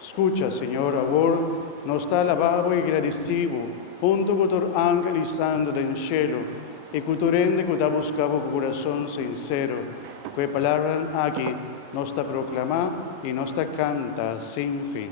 Escucha, Señor, amor, nos está alabado y agradecido, junto con tu ángel y santo del cielo, y con tu rende que te buscaba con corazón sincero, que palabra aquí nos está proclama y nos está canta sin fin.